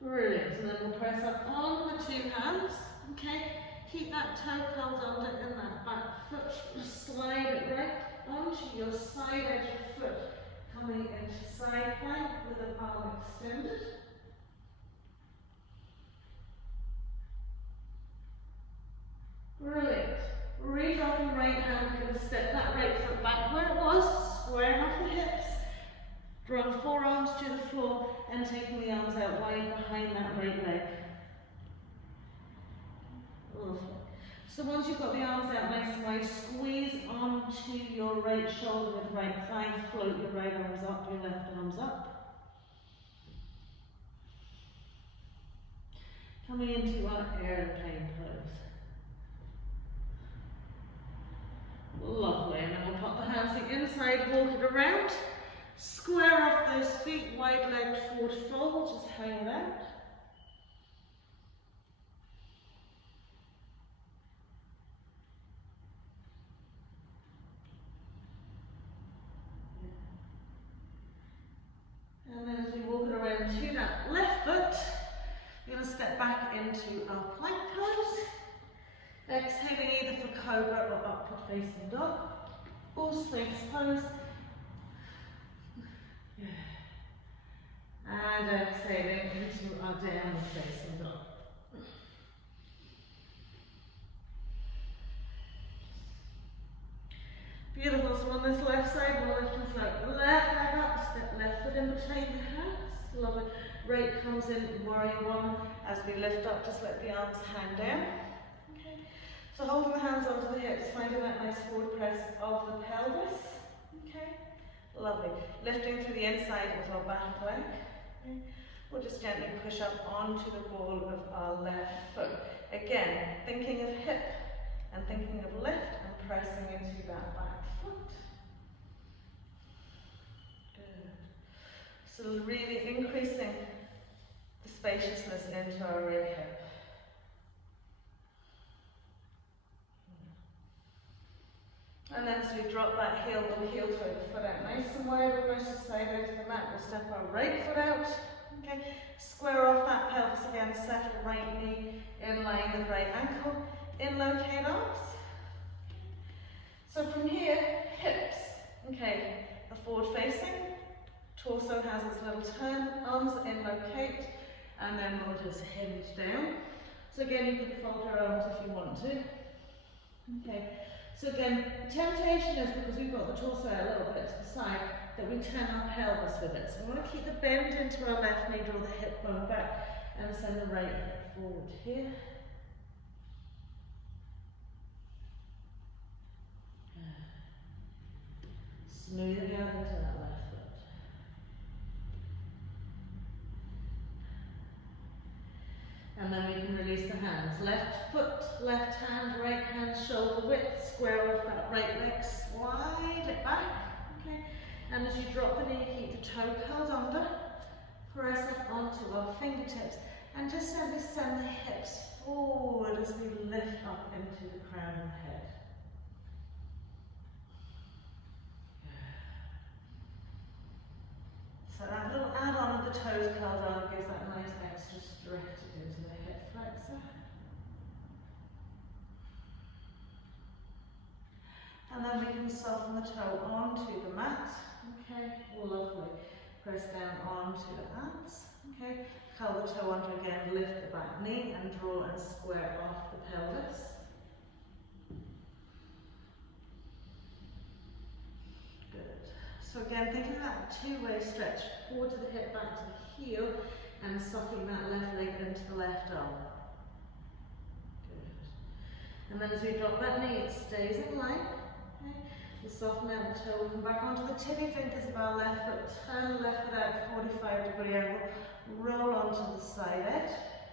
Brilliant. And then we'll press up on the two hands. Okay. Keep that toe curled under in that back foot. Slide it right onto your side edge of foot, coming into side plank with the palm extended. Brilliant. Re-dropping right hand, we're going to step that right foot back where it was, squaring off the hips. Draw forearms to the floor and taking the arms out wide behind that right leg. Lovely. So once you've got the arms out nice and wide, squeeze onto your right shoulder with right thigh, float your right arms up, your left arms up. Coming into our airplane pose. Lovely, and then we'll pop the hands the inside, walk it around. Square off those feet, wide legged forward fold, just hang it out. And then as we walk it around to that left foot, we're going to step back into our plank pose. Exhaling either for cobra or upward facing dog, or sphinx pose. And exhaling into our downward facing dog. Beautiful. So on this left side, we'll lift and float. Left leg up, step left foot in between the hands. Lovely. Right comes in warrior one. As we lift up, just let the arms hang down. Okay. So holding the hands onto the hips, finding that nice forward press of the pelvis. Okay. Lovely. Lifting through the inside of our back leg. Okay. We'll just gently push up onto the ball of our left foot. Again, thinking of hip and thinking of lift and pressing into that back foot. Good. So really increasing the spaciousness into our right hip. And then as we drop that heel, we'll heel toe the foot out nice and wide, almost the side out of the mat. We'll step our right foot out. Okay, square off that pelvis again, settle right knee in line with right ankle, in locate arms. So from here, hips, okay, are forward facing, torso has its little turn, arms in locate, and then we'll just hinge down. So again, you can fold your arms if you want to. Okay, so again, temptation is because we've got the torso a little bit to the side, that we turn our pelvis with it. So we want to keep the bend into our left knee, draw the hip bone back, and send the right hip forward here. Smooth it out into that left foot. And then we can release the hands. Left foot, left hand, right hand, shoulder width, square off that right leg, slide it back. Okay. And as you drop the knee, keep the toe curled under, press it onto our fingertips, and just simply send the hips forward as we lift up into the crown of the head. So that little add-on of the toes curled under gives that nice extra stretch into the hip flexor. And then we can soften the toe onto the mat. Okay, lovely. Press down onto the hands. Okay, curl the toe under again, lift the back knee and draw and square off the pelvis. Good. So again, thinking about a two-way stretch, forward to the hip, back to the heel, and sucking that left leg into the left arm. Good. And then as we drop that knee, it stays in line. Okay. We'll soften out the toe, we'll come back onto the tippy fingers of our left foot, turn the left foot out 45-degree angle, roll onto the side edge,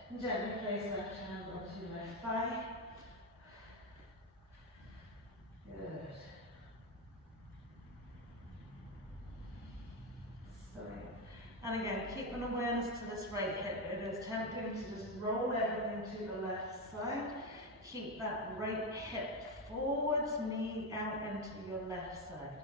and gently place left hand onto left thigh. Good. And again, keep an awareness to this right hip. It is tempting to just roll everything to the left side. Keep that right hip forwards, knee out into your left side.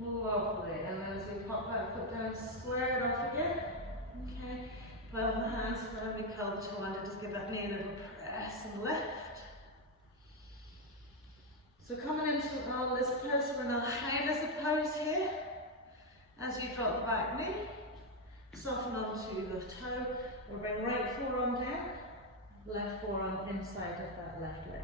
Lovely. And then as we pop that foot down, square it off again. Okay. Well, the hands firmly curl the toe under. Just give that knee a little press and lift. So coming into our lizard pose, we're in our high lizard pose here. As you drop the back knee, soften onto the toe, we'll bring right forearm down, left forearm inside of that left leg.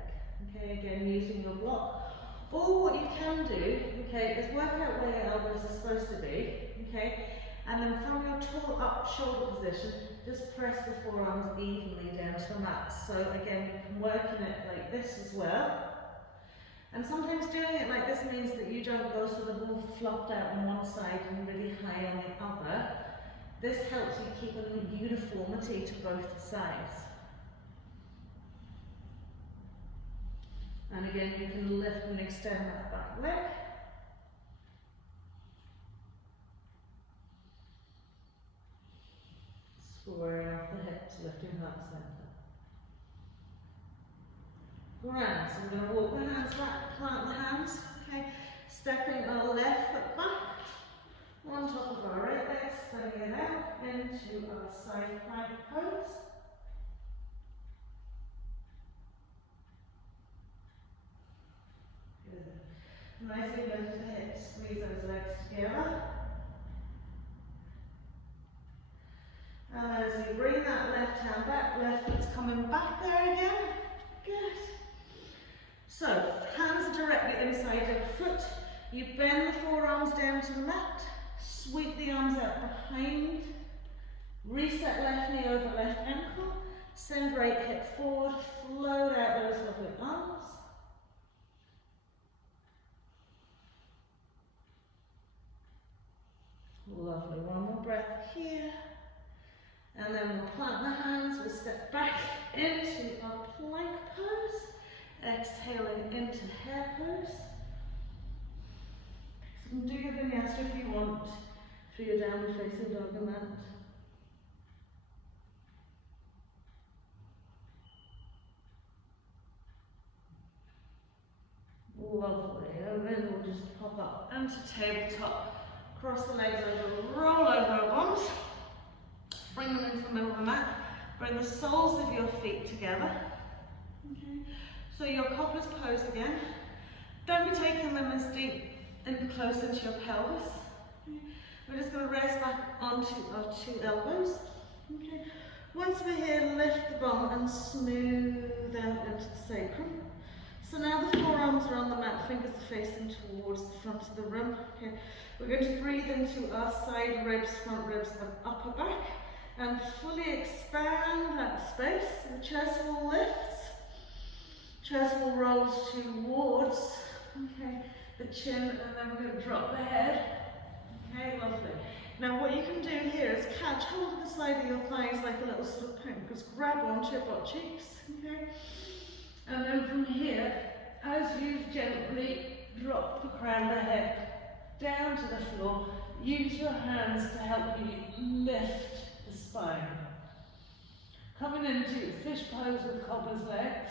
Okay, again using your block. Or what you can do, okay, is work out where your elbows are supposed to be, okay, and then from your tall up shoulder position, just press the forearms evenly down to the mat. So again, you can work in it like this as well. And sometimes doing it like this means that you don't go sort of all flopped out on one side and really high on the other. This helps you keep a uniformity to both sides. And again, you can lift and extend that back leg. Squaring off the hips, lifting heart center. Grand. So we're going to walk the hands back, plant the hands, okay, stepping our left foot back, on top of our right leg, spinning it out into our side plank pose. Good. Nicely lift the hips, squeeze those legs together. And as you bring that left hand back, left foot's coming back there again. Good. So, hands are directly inside your foot. You bend the forearms down to the mat, sweep the arms out behind, reset left knee over left ankle, send right hip forward, float out those lovely arms. Lovely. Lovely. One more breath here. And then we'll plant the hands, we'll step back into our plank pose. Exhaling into hare pose. So you can do your vinyasa if you want for your downward facing dog and that. Lovely. And then we'll just pop up into tabletop. Cross the legs over, roll over our bums. Bring them into the middle of the mat. Bring the soles of your feet together. Okay. So your cobbler's pose again. Don't be taking them as deep and close into your pelvis. Okay. We're just going to rest back onto our 2 elbows. Okay. Once we're here, lift the bum and smooth out into the sacrum. So now the forearms are on the mat, fingers are facing towards the front of the room. Okay. We're going to breathe into our side ribs, front ribs and upper back and fully expand that space. The chest will lift, chest will roll towards the chin, and then we're going to drop the head. Okay, lovely. Now what you can do here is catch hold of the side of your thighs like a little sort of pin. Just grab onto your butt cheeks. Okay. And then from here, as you gently drop the crown of the head down to the floor, use your hands to help you lift the spine. Coming into fish pose with cobbler's legs.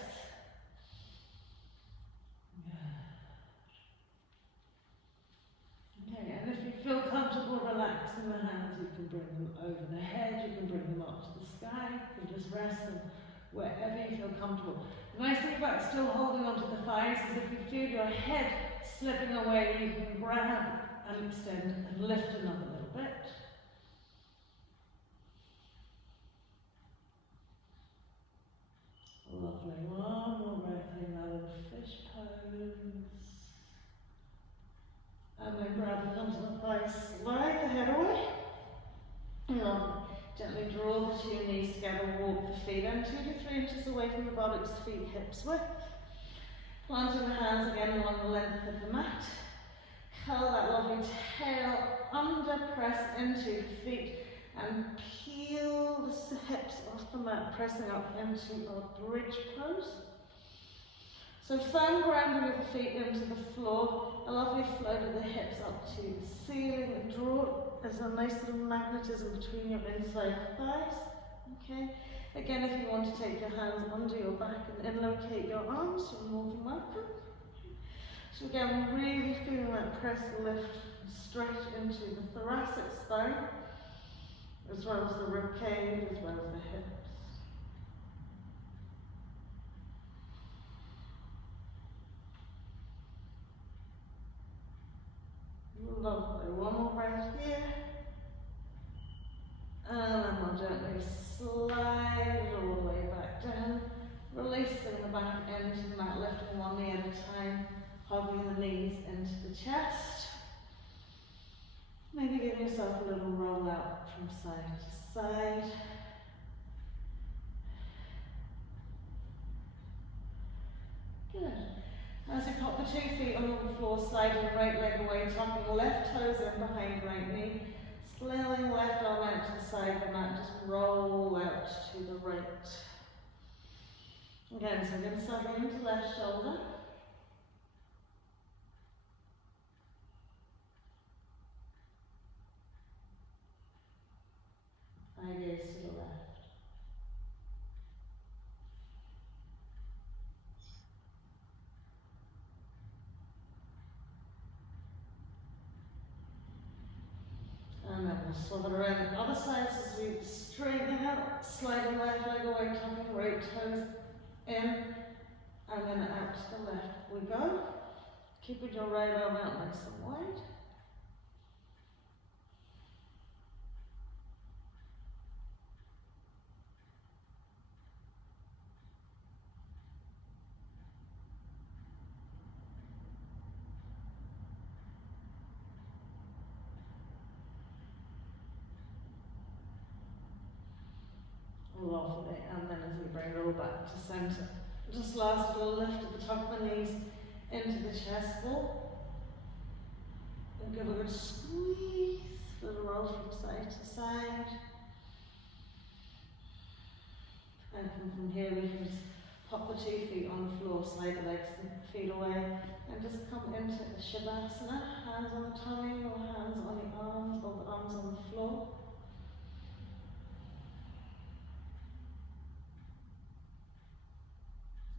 Okay, and if you feel comfortable relaxing the hands, you can bring them over the head, you can bring them up to the sky, you can just rest them wherever you feel comfortable. The nice thing about still holding onto the thighs is if you feel your head slipping away, you can grab and extend and lift another little bit. Lovely. One more breath in out of the fish pose. And then grab onto the thighs, slide the head away. Lovely. Gently draw the 2 knees together, walk the feet in 2 to 3 inches away from the buttocks, feet hips width. Planting the hands again along the length of the mat. Curl that lovely tail under, press into the feet and peel the hips off the mat, pressing up into our bridge pose. So firm grounding with the feet into the floor, a lovely float of the hips up to the ceiling. Draw as a nice little magnetism between your inside thighs. Okay. Again, if you want to take your hands under your back and inlocate your arms, you're more than welcome. So again, really feeling that press, lift, and stretch into the thoracic spine, as well as the rib cage, as well as the hips. Lovely. One more breath here. And then we'll gently slide all the way back down, releasing the back into the mat, lifting one knee at a time, hugging the knees into the chest. Maybe give yourself a little roll out from side to side. Good. As you pop the 2 feet on the floor, sliding the right leg away, tucking left toes in behind right knee, flailing left arm out to the side of the mat, just roll out to the right. Again, so we're going to settle into left shoulder. Eye gaze to the left. And then we'll swap it around the other side as we straighten out, sliding left leg away, tucking right toes in, and then out to the left we go. Keeping your right arm out nice and wide. Lovely, and then as we bring it all back to centre, just last little lift at the top of the knees into the chest ball. And give a good squeeze. Little roll from side to side. And from here we can just pop the 2 feet on the floor, slide the legs and feet away, and just come into the Shavasana, hands on the tummy or hands on the arms, or the arms on the floor.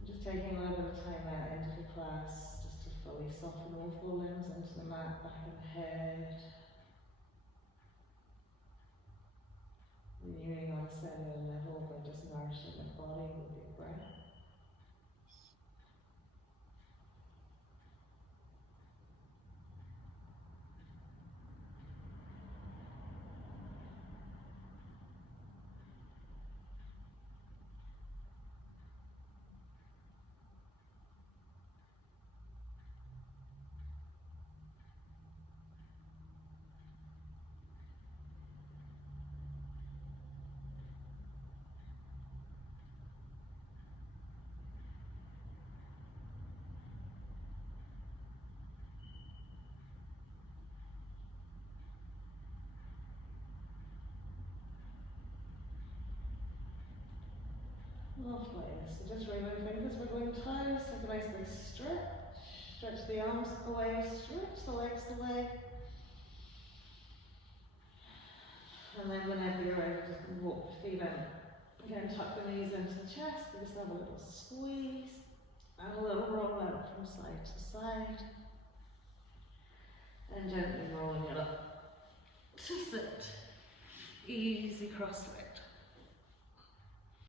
Just taking a little bit of time at the end of the class, just to fully soften all 4 limbs into the mat, back of the head. Renewing on a cellular level, but just nourishing the body with your breath. Lovely. So just wiggling fingers, wiggling toes, take a nice big stretch. Stretch the arms away, stretch the legs away. And then whenever you're ready, just walk the feet in. Again, tuck the knees into the chest, just have a little squeeze. And a little roll out from side to side. And gently rolling it up to sit. Easy cross-legged.